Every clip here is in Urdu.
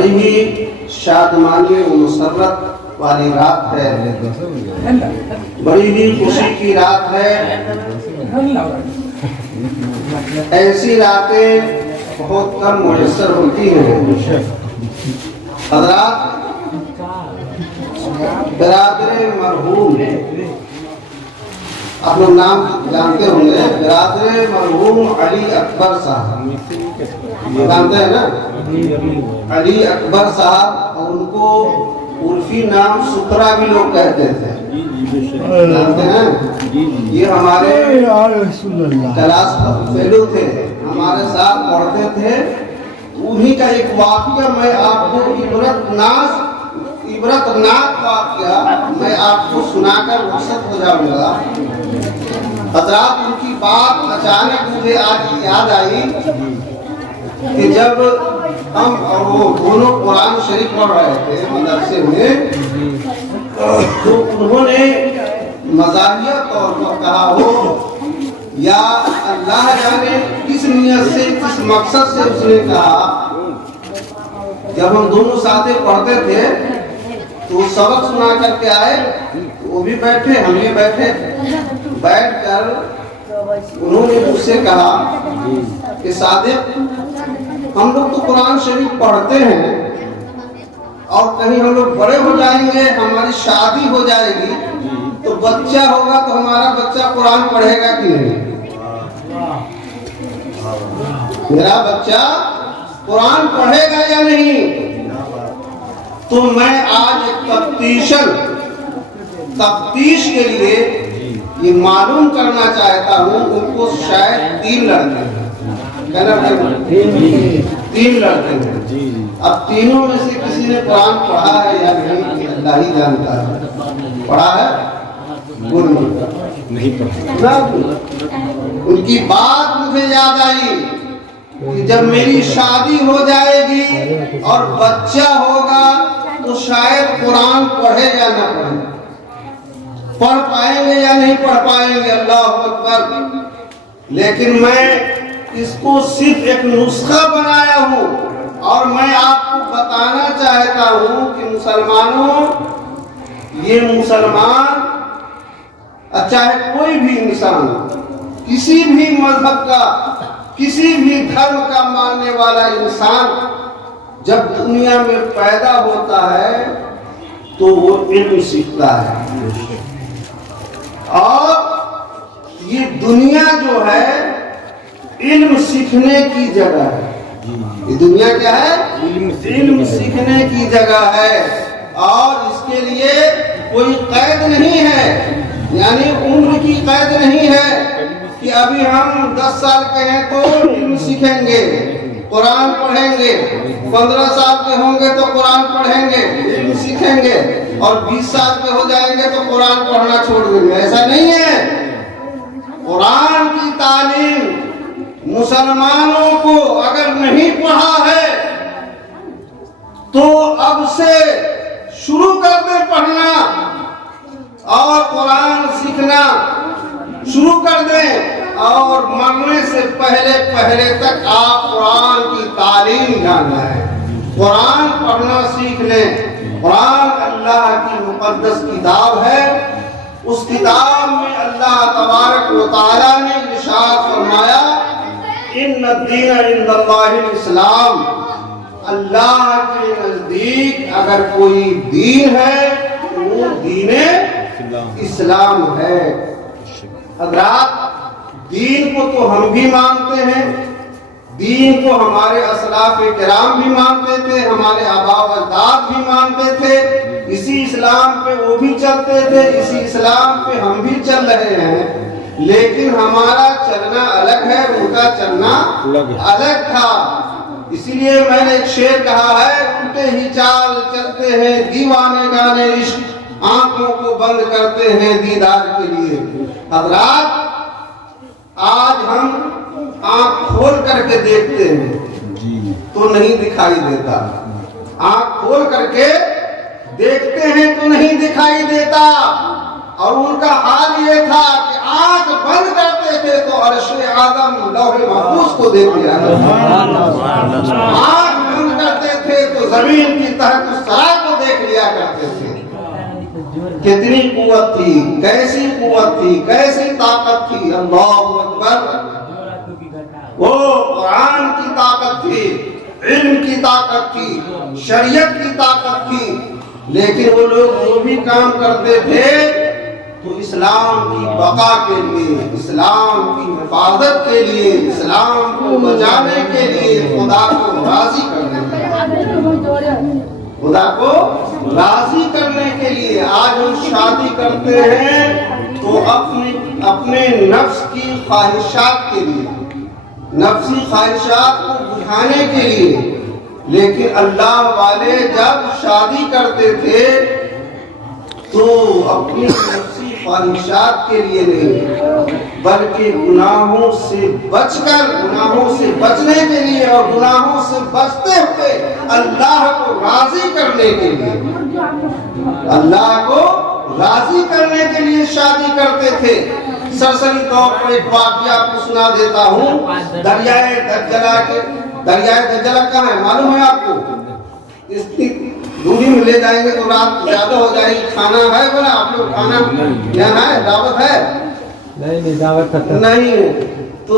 بڑی ہی شادمانی و مسرت والی رات ہے، بڑی ہی خوشی کی رات ہے۔ ایسی راتیں بہت کم میسر ہوتی ہیں۔ حضرات، برادر مرحوم، آپ لوگ نام جانتے ہوں گے، برادر مرحوم علی اکبر صاحب، جانتے ہیں نا؟ علی اکبر صاحب، اور ان کو عرفی نام سکرا بھی لوگ کہتے تھے، جانتے ہیں؟ یہ ہمارے کلاس فیلو تھے، ہمارے ساتھ پڑھتے تھے۔ انہی کا ایک واقعہ میں آپ کو عبرتناک واقعہ میں آپ کو سنا کر رخصت ہو جاؤں گا۔ حضرات، ان کی بات اچانک مجھے آج یاد آئی کہ جب ہم اور وہ دونوں قرآن شریف پڑھ رہے تھے مدرسے میں، تو انہوں نے مزاحیہ طور پر کہا ہو، یا اللہ جانے کس نیت سے، کس مقصد سے اس نے کہا۔ جب ہم دونوں ساتھ پڑھتے تھے تو وہ سبق سنا کر کے آئے، وہ بھی بیٹھے، ہم بھی بیٹھے، بیٹھ کر انہوں نے مجھ سے کہا کہ صادق، ہم لوگ تو قرآن شریف پڑھتے ہیں، اور کہیں ہم لوگ بڑے ہو جائیں گے، ہماری شادی ہو جائے گی تو بچہ ہوگا تو ہمارا بچہ قرآن پڑھے گا کہ نہیں؟ میرا بچہ قرآن پڑھے گا یا نہیں؟ تو میں آج ایک تفتیش کے لیے یہ معلوم کرنا چاہتا ہوں۔ ان کو شاید 3 لڑکے ہیں، 3 لڑکے ہیں۔ اب تینوں میں سے کسی نے قرآن پڑھا ہے یا نہیں، اللہ ہی جانتا ہے۔ پڑھا ہے؟ نہیں پڑھا۔ ان کی بات مجھے یاد آئی کہ جب میری شادی ہو جائے گی اور بچہ ہوگا تو شاید قرآن پڑھے یا نہ پڑھے، پڑھ پائیں گے یا نہیں پڑھ پائیں گے، اللہ اکبر۔ لیکن میں اس کو صرف ایک نسخہ بنایا ہوں، اور میں آپ کو بتانا چاہتا ہوں کہ مسلمانوں، یہ مسلمان چاہے کوئی بھی انسان، کسی بھی مذہب کا، کسی بھی دھرم کا ماننے والا انسان جب دنیا میں پیدا ہوتا ہے تو وہ علم سیکھتا ہے، اور یہ دنیا جو ہے علم سیکھنے کی جگہ ہے۔ یہ دنیا کیا ہے؟ علم سیکھنے کی جگہ ہے، اور اس کے لیے کوئی قید نہیں ہے، یعنی عمر کی قید نہیں ہے کہ ابھی ہم 10 سال کے ہیں تو علم سیکھیں گے، قرآن پڑھیں گے، 15 سال کے ہوں گے تو قرآن پڑھیں گے، علم سیکھیں گے، اور 20 سال کے ہو جائیں گے تو قرآن پڑھنا چھوڑ دیں گے۔ ایسا نہیں ہے۔ قرآن کی تعلیم مسلمانوں کو اگر نہیں پڑھا ہے تو اب سے شروع کر دیں پڑھنا، اور قرآن سیکھنا شروع کر دیں، اور مرنے سے پہلے تک آپ قرآن کی تعلیم جاننا ہے، قرآن پڑھنا سیکھ لیں۔ قرآن اللہ کی مقدس کتاب ہے، اس کتاب میں اللہ تبارک و تعالی نے ارشاد فرمایا، ان الدین عند اللہ الاسلام، اللہ کے نزدیک اگر کوئی دین ہے تو وہ دین اسلام ہے۔ حضرات، دین کو تو ہم بھی مانتے ہیں، دین کو ہمارے اسلاف کرام بھی مانتے تھے، ہمارے آباء و اجداد بھی مانتے تھے، اسی اسلام پہ وہ بھی چلتے تھے، اسی اسلام پہ ہم بھی چل رہے ہیں، لیکن ہمارا چلنا الگ ہے، ان کا چلنا الگ تھا۔ اسی لیے میں نے ایک شعر کہا ہے، الٹے ہی چال چلتے ہیں دیوانے گانے عشق، آنکھوں کو بند کرتے ہیں دیدار کے لیے۔ حضرات، آج ہم آنکھ کھول کر کے دیکھتے ہیں تو نہیں دکھائی دیتا، آنکھ کھول کر کے دیکھتے ہیں تو نہیں دکھائی دیتا، اور ان کا حال یہ تھا کہ آنکھ بند کرتے تھے تو عرش اعظم لوح محفوظ کو دیکھ لیا، آنکھ بند کرتے تھے تو زمین کی تحت سرا کو دیکھ لیا کرتے تھے. کتنی قوت تھی, کیسی قوت تھی, کیسی طاقت تھی. اللہ اکبر. وہ قرآن کی طاقت تھی, علم کی طاقت تھی, شریعت کی طاقت تھی. لیکن وہ لوگ جو بھی کام کرتے تھے تو اسلام کی بقا کے لیے, اسلام کی حفاظت کے لیے, اسلام کو بچانے کے لیے, خدا کو راضی کرنے کے لیے, خدا کو راضی کرنے کے لیے. آج ہم شادی کرتے ہیں تو اپنے نفس کی خواہشات کے لیے, نفسی خواہشات کو بجھانے کے لیے. لیکن اللہ والے جب شادی کرتے تھے تو اپنی نفسی خواہشات کے لیے نہیں, بلکہ گناہوں سے بچ کر, گناہوں سے بچنے کے لیے اور گناہوں سے بچتے ہوئے اللہ کو راضی کرنے کے لیے, اللہ کو راضی کرنے کے لیے شادی کرتے تھے. سرسری طور پر ایک واقعہ آپ کو سنا دیتا ہوں. دریائے دجلہ کہاں ہے معلوم ہے آپ کو؟ اس کی دوری میں لے جائیں گے تو رات زیادہ ہو جائے گی. کھانا ہے بولا آپ لوگ, کھانا یہاں ہے, دعوت ہے؟ نہیں دعوت نہیں. تو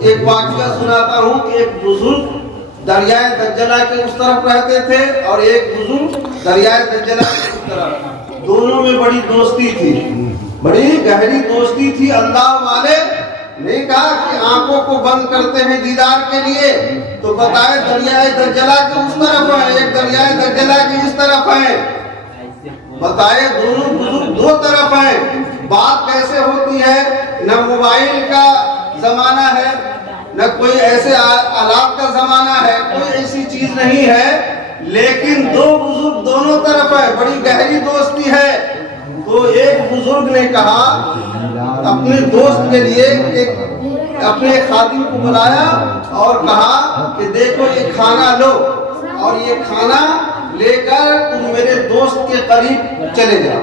ایک واقعہ سناتا ہوں کہ ایک بزرگ دریائے دجلہ کے اس طرف رہتے تھے اور ایک بزرگ دریائے دجلہ کے اس طرف. دونوں میں بڑی دوستی تھی, بڑی گہری دوستی تھی. اللہ والے نے کہا کہ آنکھوں کو بند کرتے ہیں دیدار کے لیے تو بتائے دریائے دجلہ کے اس طرف ہے, ایک دریائے دجلہ کے اس طرف ہے. بتائے دونوں بزرگ دو طرف ہیں. بات کیسے ہوتی ہے؟ نہ موبائل کا زمانہ ہے, نہ کوئی ایسے آلات کا زمانہ ہے, کوئی ایسی چیز نہیں ہے. لیکن دو بزرگ دونوں طرف ہے, بڑی گہری دوستی ہے. تو ایک بزرگ نے کہا اپنے دوست کے لیے, اپنے خادم کو بلایا اور کہا کہ دیکھو یہ کھانا لو اور یہ کھانا لے کر تم میرے دوست کے قریب چلے جاؤ.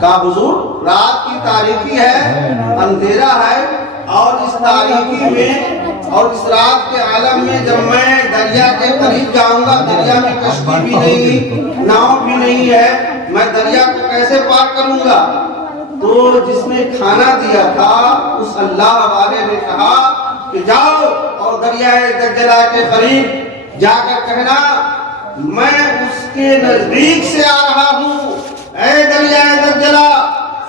کہا بزرگ رات کی تاریکی ہے, اندھیرا ہے, اور اس تاریکی میں اور اس رات کے عالم میں جب میں دریا کے قریب جاؤں گا, دریا میں کشتی بھی نہیں, ناؤ بھی نہیں ہے, میں دریا کو کیسے پار کروں گا؟ تو جس نے کھانا دیا تھا اس اللہ والے نے کہا کہ جاؤ اور دریائے دجلہ کے قریب جا کر کہنا میں اس کے نزدیک سے آ رہا ہوں. اے دریائے دجلہ,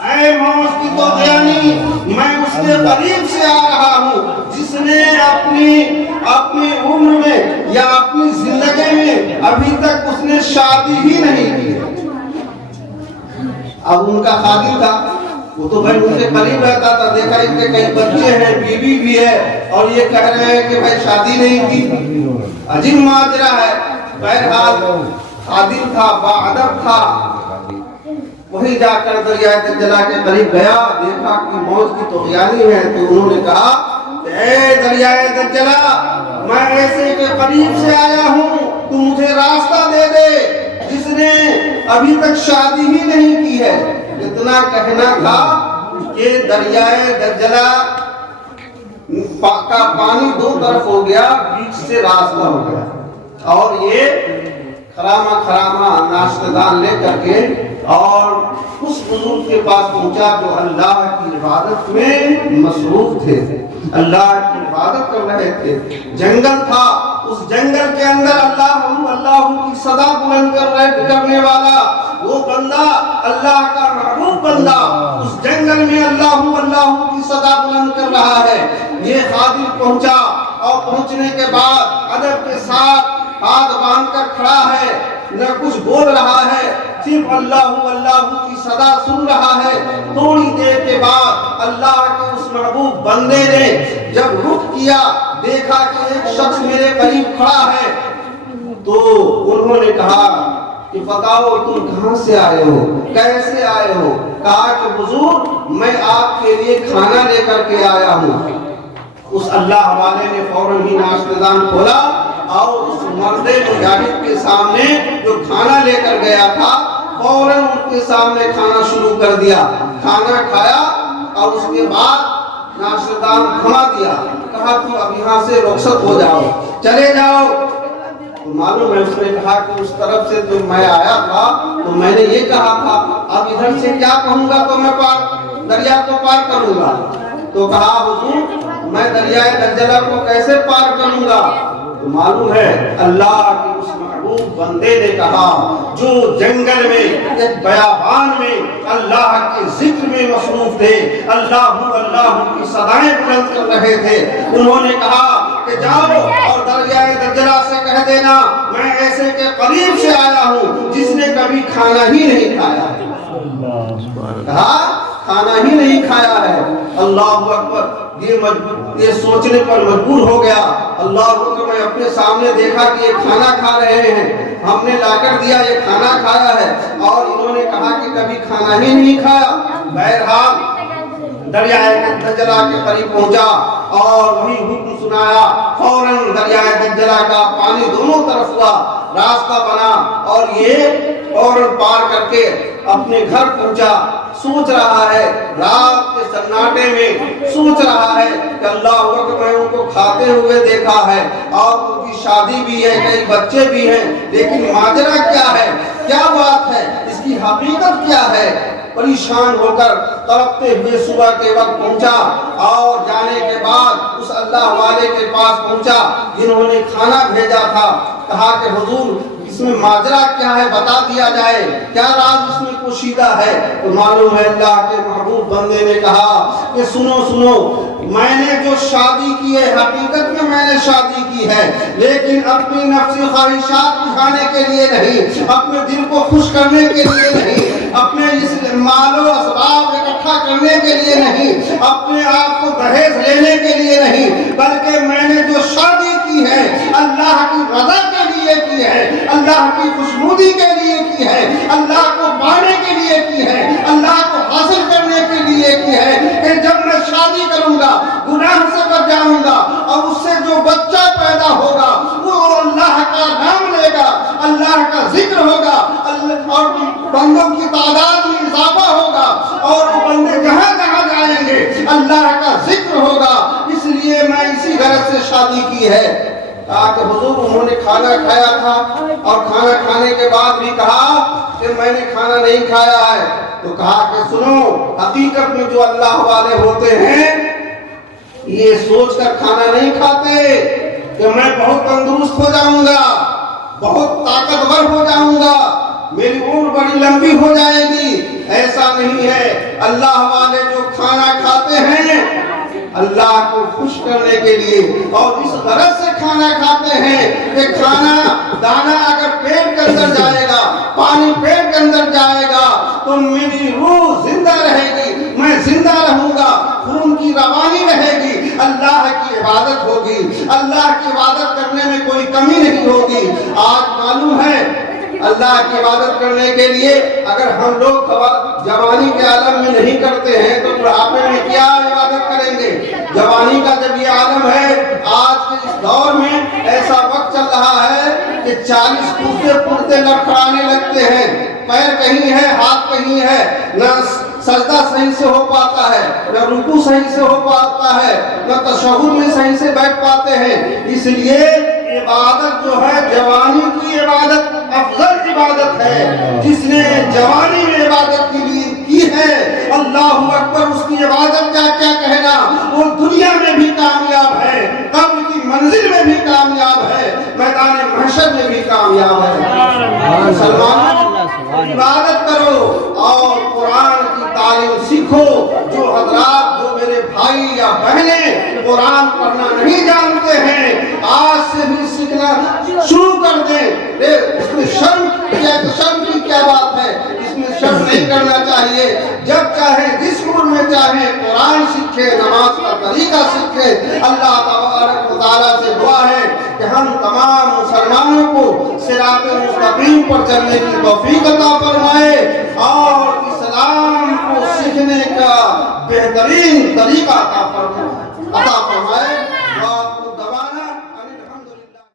اے موت کی طغیانی, میں اس کے قریب سے آ رہا ہوں جس نے اپنی عمر میں یا اپنی زندگی میں ابھی تک اس نے شادی ہی نہیں کی. اب ان کا خادم تھا, وہ تو بھائی ان کے قریب رہتا تھا, دیکھا ان کے کئی بچے ہیں, بیوی بھی ہے, اور یہ کہہ رہے ہیں کہ بھائی شادی نہیں کی. عجیب ماجرا ہے. بہرحال خادم تھا, باادب تھا, وہی جا کر دریائے دجلہ کے قریب گیا, دیکھا کہ موت کی طغیانی ہے. تو انہوں نے کہا اے دریائے دجلہ, میں ایسے کے قریب سے آیا ہوں, تو مجھے راستہ دے دے جس نے ابھی تک شادی ہی نہیں کی ہے. اتنا کہنا تھا کہ دریائے دجلہ کا پانی دو طرف ہو گیا, بیچ سے راستہ ہو گیا, اور یہ خرامہ ناشتہ دان لے کر کے اور اس بزرگ کے پاس پہنچا جو اللہ کی عبادت میں مصروف تھے, اللہ کی عبادت کر رہے تھے. جنگل تھا, اس جنگل کے اندر اللہ کی صدا بلند کرنے والا وہ بندہ, اللہ کا محبوب بندہ اس جنگل میں اللہ کی صدا بلند کر رہا ہے. یہ خادم پہنچا اور پہنچنے کے بعد ادب کے ساتھ ہاتھ باندھ کر کھڑا ہے, نہ کچھ بول رہا ہے, صرف اللہ کی صدا سن رہا ہے. تھوڑی دیر کے بعد اللہ کے اس محبوب بندے نے جب رخ کیا, دیکھا کہ ایک شخص میرے قریب کھڑا ہے, تو انہوں نے کہا کہ بتاؤ تم کہاں سے آئے ہو, کیسے آئے ہو؟ کہا کہ بزرگ میں آپ کے لیے کھانا لے کر کے آیا ہوں. اس اللہ والے نے فوراً ہی ناشتہ دان کھولا اور اس مرد مجاہد کے سامنے جو کھانا لے کر گیا تھا فوراً ان کے سامنے کھانا شروع کر دیا. کھانا کھایا اور اس کے بعد ناشتہ دان تھما دیا. کہا تم اب یہاں سے رخصت ہو جاؤ, چلے جاؤ. تو معلوم ہے اس نے کہا کہ اس طرف سے تو میں آیا تھا تو میں نے یہ کہا تھا اب ادھر سے کیا کہوں گا تو میں دریا کو پار کروں گا. تو کہا حضور میں دریائے دجلہ کو کیسے پار کروں گا؟ تو معلوم ہے اللہ کے اس محبوب بندے نے کہا جو جنگل میں ایک بیابان میں اللہ کے ذکر میں مصروف تھے، اللہ اللہ کی صدائیں بلند کر رہے تھے، انہوں نے کہا کہ جاؤ اور دریائے دجلہ سے کہہ دینا میں ایسے کے قریب سے آیا ہوں جس نے کبھی کھانا ہی نہیں کھایا ہے. کہا کھانا ہی نہیں کھایا ہے. اللہ اکبر. یہ سوچنے پر مجبور ہو گیا. اللہ اکبر. میں اپنے سامنے دیکھا کہ یہ کھانا کھا رہے ہیں، ہم نے لا کر دیا یہ کھانا کھایا ہے، اور انہوں نے کہا کہ کبھی کھانا ہی نہیں کھایا. بہرحال دریائے دجلہ کے قریب پہنچا اور وہی حکم سنایا، فوراً دریائے دجلہ کا پانی دونوں طرف ہوا، راستہ بنا اور یہ فوراً پار کر کے اپنے گھر پہنچا. سوچ رہا ہے رات کے سناٹے میں، سوچ رہا ہے کہ اللہ اکبر میں ان کو کھاتے ہوئے دیکھا ہے اور ان کی شادی بھی ہے، کئی بچے بھی ہیں، لیکن ماجرا کیا ہے، کیا بات ہے، اس کی حقیقت کیا ہے. پریشان ہو کر تڑپتے ہوئے صبح کے وقت پہنچا اور جانے کے بعد اس اللہ والے کے پاس پہنچا جنہوں نے کھانا بھیجا تھا. کہا کہ حضور اس میں ماجرا کیا ہے، بتا دیا جائے، کیا راز اس میں پوشیدہ ہے. تو معلوم ہے اللہ کے محبوب بندے نے کہا کہ سنو سنو، میں نے جو شادی کی ہے حقیقت میں میں نے شادی کی ہے، لیکن اپنی نفسی خواہشات بجھانے کے لیے نہیں، اپنے دل کو خوش کرنے کے لیے نہیں، اپنے اس مال و اسباب اکٹھا کرنے کے لیے نہیں، اپنے آپ کو دہیز لینے کے لیے نہیں، بلکہ میں نے جو شادی کی ہے اللہ کی رضا کے لیے کی ہے، اللہ کی خوشنودی کے لیے کی ہے، اللہ کو پانے کے لیے کی ہے، اللہ کو حاصل کرنے کے لیے کی ہے کہ جب میں شادی کروں گا گناہ سے بچ جاؤں گا اور اس سے جو بچہ پیدا ہوگا وہ اللہ کا نام لے گا، اللہ کا ذکر ہوگا، اور بندوں کی تعداد میں اضافہ ہوگا اور وہ بندے جہاں جہاں جائیں گے اللہ کا ذکر ہوگا. اس لیے میں اسی غرض سے شادی کی ہے. کہا کہ حضور انہوں نے کھانا کھایا تھا اور کھانا کھانے کے بعد بھی کہا کہ میں نے کھانا نہیں کھایا ہے. تو کہا کہ سنو، حقیقت میں جو اللہ والے ہوتے ہیں یہ سوچ کر کھانا نہیں کھاتے کہ میں بہت تندرست ہو جاؤں گا، بہت طاقتور ہو جاؤں گا، میری عمر بڑی لمبی ہو جائے گی. ایسا نہیں ہے. اللہ والے جو کھانا کھاتے ہیں اللہ کو خوش کرنے کے لیے اور اس غرض سے کھانا کھاتے ہیں کہ کھانا دانا اگر پیٹ کے اندر جائے گا، پانی پیٹ کے اندر جائے گا تو میری روح زندہ رہے گی، میں زندہ رہوں گا، خون کی روانی رہے گی، اللہ کی عبادت ہوگی، اللہ کی عبادت کرنے میں کوئی کمی نہیں ہوگی. آج معلوم ہے اللہ کی عبادت کرنے کے لیے اگر ہم لوگ جوانی کے عالم میں نہیں کرتے ہیں تو بڑھاپے میں کیا عبادت کریں گے؟ جوانی کا جب یہ عالم ہے، آج کے اس دور میں ایسا وقت چل رہا ہے کہ 40 کودتے پھرتے لڑکھڑانے لگتے ہیں، پیر کہیں ہے، ہاتھ کہیں ہے، نہ سجدہ صحیح سے ہو پاتا ہے، نہ رکوع صحیح سے ہو پاتا ہے، نہ تشہد میں صحیح سے بیٹھ پاتے ہیں. اس لیے عبادت جو ہے جوانی کی عبادت افضل عبادت ہے. جس نے جوانی میں عبادت کے لیے کی ہے اللہ اکبر، اس کی عبادت کا کیا کہنا، وہ دنیا میں بھی کامیاب ہے، قبر کی منزل میں بھی کامیاب ہے، میدان محشر میں بھی کامیاب ہے. مسلمانوں عبادت کرو اور قرآن کی تعلیم سیکھو. جو حضرات، جو میرے بھائی یا بہنیں قرآن پڑھنا نہیں جانتے ہیں آج سے بھی سیکھنا شروع کر دیں. اس میں شرم کی کیا بات ہے، اس میں شرم نہیں کرنا چاہیے. جب چاہیں جس عمر میں چاہیں قرآن سیکھیں، نماز کا طریقہ سیکھیں. اللہ تبارک و تعالیٰ سے دعا ہے کہ ہم تمام مسلمانوں کو صراط مستقیم پر چلنے کی توفیق عطا فرمائے اور اسلام کو سیکھنے کا بہترین طریقہ عطا فرمائے.